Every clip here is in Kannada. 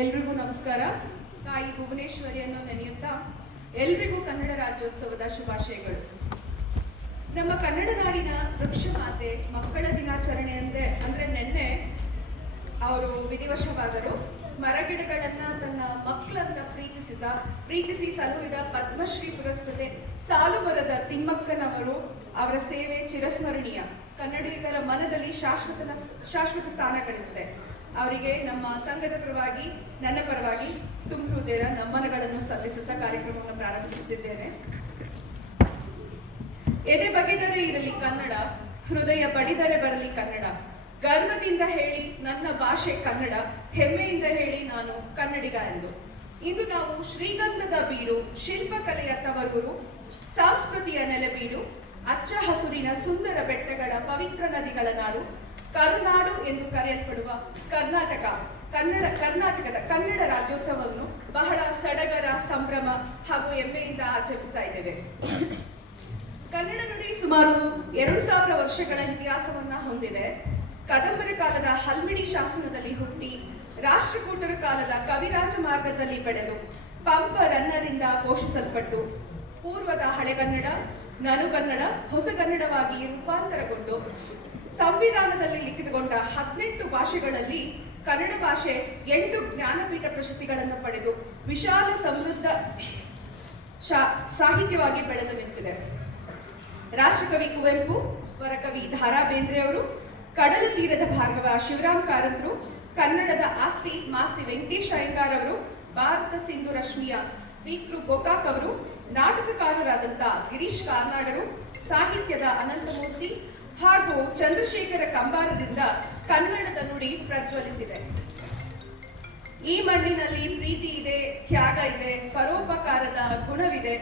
ಎಲ್ರಿಗೂ ನಮಸ್ಕಾರ. ತಾಯಿ ಭುವನೇಶ್ವರಿಯನ್ನು ನೆನೆಯುತ್ತಾ ಎಲ್ರಿಗೂ ಕನ್ನಡ ರಾಜ್ಯೋತ್ಸವದ ಶುಭಾಶಯಗಳು. ನಮ್ಮ ಕನ್ನಡ ನಾಡಿನ ವೃಕ್ಷ ಮಾತೆ ಮಕ್ಕಳ ದಿನಾಚರಣೆ ಅಂದ್ರೆ ನಿನ್ನೆ ಅವರು ವಿಧಿವಶವಾದರು. ಮರಗಿಡಗಳನ್ನ ತನ್ನ ಮಕ್ಕಳಂತ ಪ್ರೀತಿಸಿ ಸಲುಹಿದ ಪದ್ಮಶ್ರೀ ಪುರಸ್ಕೃತೆ ಸಾಲುಮರದ ತಿಮ್ಮಕ್ಕನವರು ಅವರ ಸೇವೆ ಚಿರಸ್ಮರಣೀಯ, ಕನ್ನಡಿಗರ ಮನದಲ್ಲಿ ಶಾಶ್ವತ ಸ್ಥಾನ ಗಳಿಸಿದೆ. ಅವರಿಗೆ ನಮ್ಮ ಸಂಘದ ಪರವಾಗಿ ನನ್ನ ಪರವಾಗಿ ತುಂಬ ಹೃದಯದ ನಮನಗಳನ್ನು ಸಲ್ಲಿಸುತ್ತಾ ಕಾರ್ಯಕ್ರಮವನ್ನು ಪ್ರಾರಂಭಿಸುತ್ತಿದ್ದೇನೆ. ಎದೆ ಬಗೆದರೆ ಇರಲಿ ಕನ್ನಡ, ಹೃದಯ ಬಡಿದರೆ ಬರಲಿ ಕನ್ನಡ, ಗರ್ವದಿಂದ ಹೇಳಿ ನನ್ನ ಭಾಷೆ ಕನ್ನಡ, ಹೆಮ್ಮೆಯಿಂದ ಹೇಳಿ ನಾನು ಕನ್ನಡಿಗ ಎಂದು. ಇಂದು ನಾವು ಶ್ರೀಗಂಧದ ಬೀಡು, ಶಿಲ್ಪಕಲೆಯ ತವರೂರು, ಸಂಸ್ಕೃತಿಯ ನೆಲೆಬೀಡು, ಅಚ್ಚ ಹಸುರಿನ ಸುಂದರ ಬೆಟ್ಟಗಳ ಪವಿತ್ರ ನದಿಗಳ ನಾಡು, ಕರುನಾಡು ಎಂದು ಕರೆಯಲ್ಪಡುವ ಕರ್ನಾಟಕದ ಕನ್ನಡ ರಾಜ್ಯೋತ್ಸವವನ್ನು ಬಹಳ ಸಡಗರ, ಸಂಭ್ರಮ ಹಾಗೂ ಹೆಮ್ಮೆಯಿಂದ ಆಚರಿಸ್ತಾ ಇದ್ದೇವೆ. ಕನ್ನಡ ನುಡಿ ಸುಮಾರು 2000 ವರ್ಷಗಳ ಇತಿಹಾಸವನ್ನ ಹೊಂದಿದೆ. ಕದಂಬರ ಕಾಲದ ಹಲ್ಮಿಡಿ ಶಾಸನದಲ್ಲಿ ಹುಟ್ಟಿ, ರಾಷ್ಟ್ರಕೂಟರ ಕಾಲದ ಕವಿರಾಜ ಮಾರ್ಗದಲ್ಲಿ ಬೆಳೆದು, ಪಂಪ ರನ್ನರಿಂದ ಪೋಷಿಸಲ್ಪಟ್ಟು, ಪೂರ್ವದ ಹಳೆಗನ್ನಡ, ನನುಗನ್ನಡ, ಹೊಸಗನ್ನಡವಾಗಿ ರೂಪಾಂತರಗೊಂಡು, ಸಂವಿಧಾನದಲ್ಲಿ ಲಿಖಿತಗೊಂಡ 18 ಭಾಷೆಗಳಲ್ಲಿ ಕನ್ನಡ ಭಾಷೆ 8 ಜ್ಞಾನಪೀಠ ಪ್ರಶಸ್ತಿಗಳನ್ನು ಪಡೆದು ವಿಶಾಲ ಸಮೃದ್ಧ ಸಾಹಿತ್ಯವಾಗಿ ಬೆಳೆದು ನಿಂತಿದೆ. ರಾಷ್ಟ್ರಕವಿ ಕುವೆಂಪು, ವರಕವಿ ದಾರಾ ಬೇಂದ್ರೆ ಅವರು, ಕಡಲ ತೀರದ ಭಾರ್ಗವ ಶಿವರಾಮ್ ಕಾರಂತರು, ಕನ್ನಡದ ಆಸ್ತಿ ಮಾಸ್ತಿ ವೆಂಕಟೇಶ್ ಅಯ್ಯಂಗಾರ್ ಅವರು, ಭಾರತ ಸಿಂಧು ರಶ್ಮಿಯ ವಿ.ಕೃ. ಗೋಕಾಕ್ ಅವರು, ನಾಟಕಕಾರರಾದಂಥ ಗಿರೀಶ್ ಕಾರ್ನಾಡರು, ಸಾಹಿತ್ಯದ ಅನಂತಮೂರ್ತಿ ಹಾಗೂ ಚಂದ್ರಶೇಖರ ಕಂಬಾರರಿಂದ ಕನ್ನಡದ ನುಡಿ ಪ್ರಜ್ವಲಿಸಿದೆ. ಈ ಮಣ್ಣಿನಲ್ಲಿ ಪ್ರೀತಿ ಇದೆ, ತ್ಯಾಗ ಇದೆ, ಪರೋಪಕಾರದ ಗುಣವಿದೆ,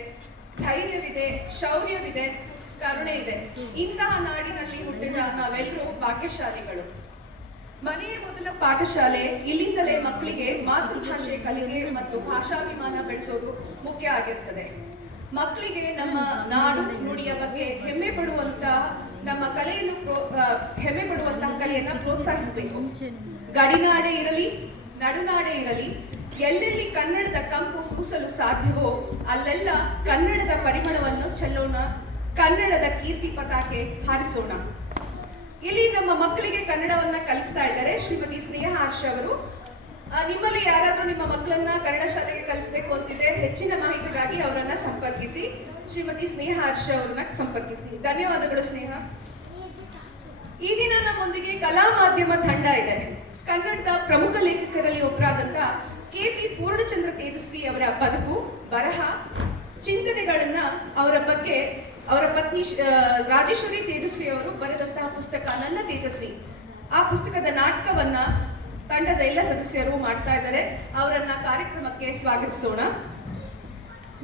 ಧೈರ್ಯವಿದೆ, ಶೌರ್ಯವಿದೆ, ಕರುಣೆ ಇದೆ. ಇಂತಹ ನಾಡಿನಲ್ಲಿ ಹುಟ್ಟಿದ ನಾವೆಲ್ಲರೂ ಭಾಗ್ಯಶಾಲಿಗಳು. ಮನೆಯ ಮೊದಲ ಪಾಠಶಾಲೆ. ಇಲ್ಲಿಂದಲೇ ಮಕ್ಕಳಿಗೆ ಮಾತೃಭಾಷೆ ಕಲಿಕೆ ಮತ್ತು ಭಾಷಾಭಿಮಾನ ಬೆಳೆಸೋದು ಮುಖ್ಯ ಆಗಿರ್ತದೆ. ಮಕ್ಕಳಿಗೆ ನಮ್ಮ ನಾಡು ನುಡಿಯ ಬಗ್ಗೆ ಹೆಮ್ಮೆ ಪಡುವಂತಹ ನಮ್ಮ ಕಲೆಯನ್ನ ಪ್ರೋತ್ಸಾಹಿಸಬೇಕು. ಗಡಿನಾಡೆ ಇರಲಿ, ನಡುನಾಡೆ ಇರಲಿ, ಎಲ್ಲೆಲ್ಲಿ ಕನ್ನಡದ ಕಂಪು ಸೂಸಲು ಸಾಧ್ಯವೋ ಅಲ್ಲೆಲ್ಲ ಕನ್ನಡದ ಪರಿಮಳವನ್ನು ಚೆಲ್ಲೋಣ, ಕನ್ನಡದ ಕೀರ್ತಿ ಪತಾಕೆ ಹಾರಿಸೋಣ. ಇಲ್ಲಿ ನಮ್ಮ ಮಕ್ಕಳಿಗೆ ಕನ್ನಡವನ್ನ ಕಲಿಸ್ತಾ ಇದ್ದಾರೆ ಶ್ರೀಮತಿ ಸ್ನೇಹ ಹರ್ಷ ಅವರು. ನಿಮ್ಮಲ್ಲಿ ಯಾರಾದ್ರೂ ನಿಮ್ಮ ಮಕ್ಕಳನ್ನ ಕನ್ನಡ ಶಾಲೆಗೆ ಕಲಿಸ್ಬೇಕು ಅಂತಿದೆ, ಹೆಚ್ಚಿನ ಮಾಹಿತಿಗಾಗಿ ಅವರನ್ನ ಸಂಪರ್ಕಿಸಿ. ಶ್ರೀಮತಿ ಸ್ನೇಹ ಹರ್ಷ ಅವರನ್ನ ಸಂಪರ್ಕಿಸಿ. ಧನ್ಯವಾದಗಳು ಸ್ನೇಹ. ಈ ದಿನ ನಮ್ಮೊಂದಿಗೆ ಕಲಾ ಮಾಧ್ಯಮ ತಂಡ ಇದೆ. ಕನ್ನಡದ ಪ್ರಮುಖ ಲೇಖಕರಲ್ಲಿ ಒಬ್ಬರಾದಂತ ಕೆ.ಪಿ. ಪೂರ್ಣಚಂದ್ರ ತೇಜಸ್ವಿ ಅವರ ಬದುಕು, ಬರಹ, ಚಿಂತನೆಗಳನ್ನ ಅವರ ಬಗ್ಗೆ ಅವರ ಪತ್ನಿ ರಾಜೇಶ್ವರಿ ತೇಜಸ್ವಿ ಅವರು ಬರೆದಂತಹ ಪುಸ್ತಕ ನನ್ನ ತೇಜಸ್ವಿ, ಆ ಪುಸ್ತಕದ ನಾಟಕವನ್ನ ತಂಡದ ಎಲ್ಲ ಸದಸ್ಯರು ಮಾಡ್ತಾ ಇದ್ದಾರೆ. ಅವರನ್ನ ಕಾರ್ಯಕ್ರಮಕ್ಕೆ ಸ್ವಾಗತಿಸೋಣ.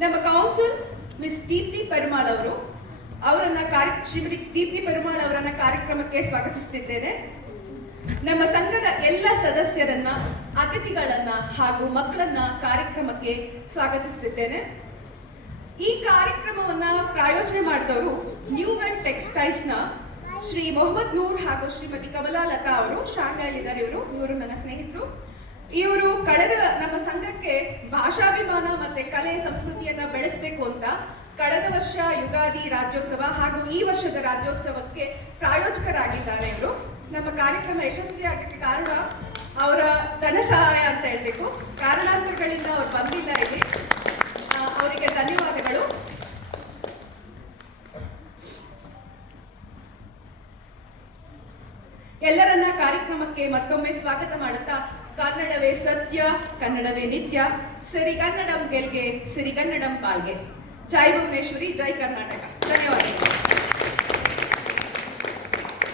ನಮ್ಮ ಕೌನ್ಸಿಲ್ ಮಿಸ್ ದೀಪ್ತಿ ಪೆರುಮಾಳ್ ಅವರು, ಶ್ರೀಮತಿ ದೀಪ್ತಿ ಪೆರುಮಾಳ್ ಅವರನ್ನ ಕಾರ್ಯಕ್ರಮಕ್ಕೆ ಸ್ವಾಗತಿಸುತ್ತಿದ್ದೇನೆ. ನಮ್ಮ ಸಂಘದ ಎಲ್ಲ ಸದಸ್ಯರನ್ನ, ಅತಿಥಿಗಳನ್ನ ಹಾಗೂ ಮಕ್ಕಳನ್ನ ಕಾರ್ಯಕ್ರಮಕ್ಕೆ ಸ್ವಾಗತಿಸುತ್ತಿದ್ದೇನೆ. ಈ ಕಾರ್ಯಕ್ರಮವನ್ನ ಪ್ರಾಯೋಜನೆ ಮಾಡಿದವರು ನ್ಯೂ ಅಂಡ್ ಟೆಕ್ಸ್ಟೈಲ್ಸ್ ನ ಶ್ರೀ ಮೊಹಮ್ಮದ್ ನೂರ್ ಹಾಗೂ ಶ್ರೀಮತಿ ಕಮಲಾ ಲತಾ ಅವರು. ಶಾಂಘೈಲಿದ್ದಾರೆ ಇವರು ನನ್ನ ಸ್ನೇಹಿತರು. ಇವರು ಕಳೆದ ನಮ್ಮ ಸಂಘಕ್ಕೆ ಭಾಷಾಭಿಮಾನ ಮತ್ತೆ ಕಲೆ ಸಂಸ್ಕೃತಿಯನ್ನ ಬೆಳೆಸಬೇಕು ಅಂತ ಕಳೆದ ವರ್ಷ ಯುಗಾದಿ ರಾಜ್ಯೋತ್ಸವ ಹಾಗೂ ಈ ವರ್ಷದ ರಾಜ್ಯೋತ್ಸವಕ್ಕೆ ಪ್ರಾಯೋಜಕರಾಗಿದ್ದಾರೆ. ಇವರು ನಮ್ಮ ಕಾರ್ಯಕ್ರಮ ಯಶಸ್ವಿಯಾಗಕ್ಕೆ ಕಾರಣ ಅವರ ಧನ ಸಹಾಯ ಅಂತ ಹೇಳ್ಬೇಕು. ಕಾರಣಾಂತರಗಳಿಂದ ಅವ್ರು ಬಂದಿಲ್ಲ ಇಲ್ಲಿ, ಅವರಿಗೆ ಧನ್ಯವಾದಗಳು. ಎಲ್ಲರನ್ನ ಕಾರ್ಯಕ್ರಮಕ್ಕೆ ಮತ್ತೊಮ್ಮೆ ಸ್ವಾಗತ ಮಾಡುತ್ತಾ, ಕನ್ನಡವೇ ಸತ್ಯ, ಕನ್ನಡವೇ ನಿತ್ಯ, ಸಿರಿಗನ್ನಡಂ ಗೆಲ್ಗೆ, ಸಿರಿಗನ್ನಡಂ ಪಾಲ್ಗೆ. ಜೈ ಭುವನೇಶ್ವರಿ, ಜೈ ಕರ್ನಾಟಕ. ಧನ್ಯವಾದಗಳು.